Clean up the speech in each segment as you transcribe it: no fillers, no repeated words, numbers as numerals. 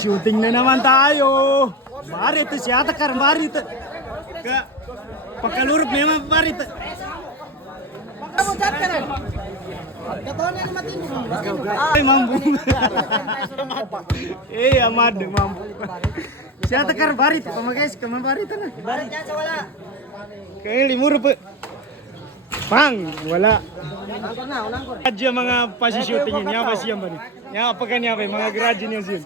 Shooting na naman tayo. Mari ito siya takar, mari ito. Pagkalurog na naman, mari ito. Ay, mambu. Amad, mambu. Siya takar, mari ito. Pamagayos ka, mari ito na. Kaya limuro po. Pang, wala. Adya mga pasi-shooting niya, apa siya ba ni? Niya apa kan niya ba mga garage niya siya.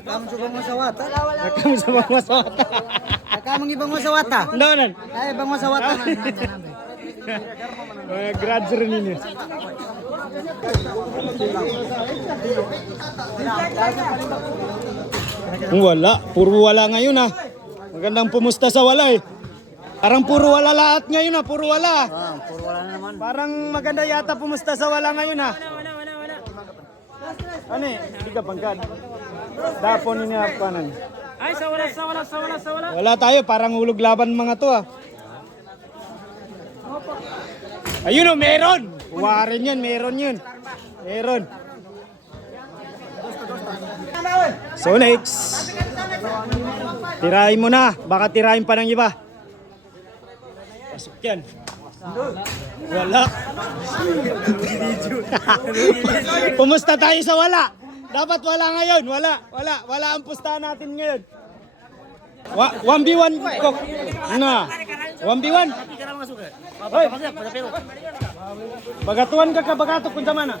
Nakam sa bang masawata. Nakam sa bang masawata. Nakam ang ibang masawata. Ndawanan. Ay, ibang masawata na. Mga garage rin niya. Wala, puro wala ngayon ah. Magandang pumusta sa wala eh. Parang puro wala lahat ngayon ah, puro wala. Puro wala na naman. Parang maganda yata pumusta sa wala ngayon ah. Ano eh, hindi ka bangkad. Dapon ini apa nan? Ay, sa wala. Wala tayo, parang hulog laban mga to ah. Ayun oh, meron! Warin yun, meron yun. Meron. So next. Tirahin mo na, baka tirahin pa ng iba. Pasok yan. Wala. Pumusta tayo sa wala. Dapat wala ngayon. Wala ang pustahan natin ngayon. 1v1 kok. Na. 1v1. Hoy. Bagatuan ka bagato kung sa mana.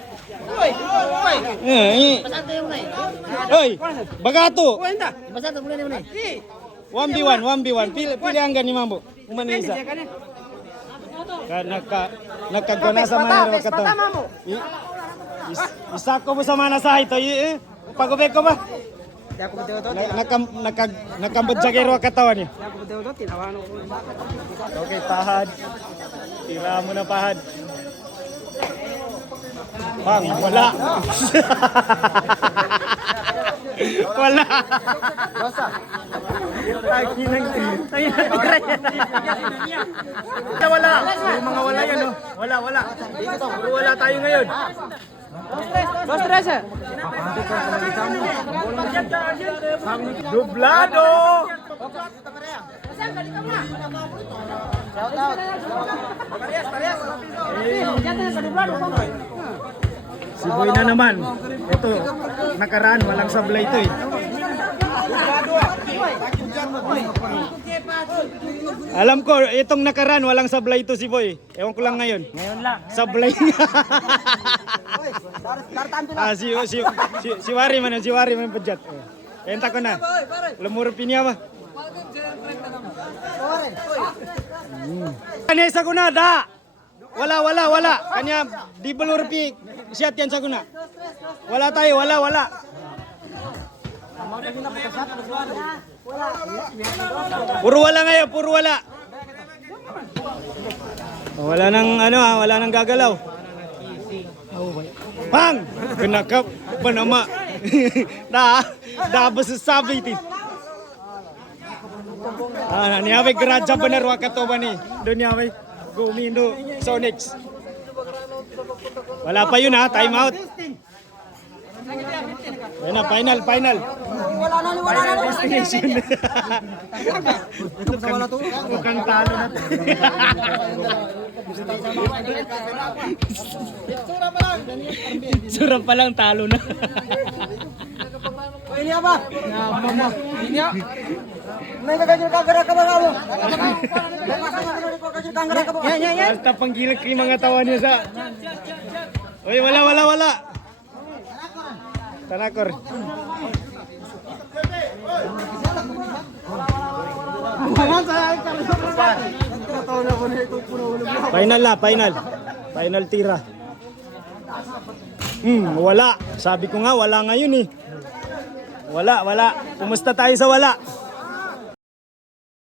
Hoy. Bagato. 1v1. Pili hanggang ni Mambo. Umanisa. Nagkagana sa mana kata. Isa ko mo sa mana sa ito. Pagubek ko ba? Nakambadjagero katawan niya. Okay, pahad. Tira mo na pahad. Bang, wala. Wala. Wala. May mga wala yan, oh. Wala. Puro wala tayo ngayon. Dos, tres. Dublado. Si Boy na naman. Ito, nakaraan, walang sablay ito eh. Alam ko, itong nakaraan, walang sablay ito si Boy. Ewan ko lang ngayon. Ngayon lang. Sablay nga. Si Wari man pejat. Enta ko na. Lemur pinya ba? Kanesa ko na, da. Wala. Kanya di belur pi siat yan sa kuna. Wala tayo, wala. Puro wala ngayon, puro wala. Wala nang gagalaw. Pang! Kenakap panama. Dah bersesabi tin. Ni away geraja bener wakato ba ni. Dunia away Gumindo Sonics. Wala pa yun ha, time out. Yan na, final. Wala na. Destination. Mukhang talo na. Sura pa lang talo na. Ini apa? Ini ya. May kagajil kagara ka ba mo? Basta panggilag yung mga tawa niya sa... Uy, wala. Tanakor. Final tira. Wala. Sabi ko nga, wala ngayon eh. Wala. Pumusta tayo sa wala.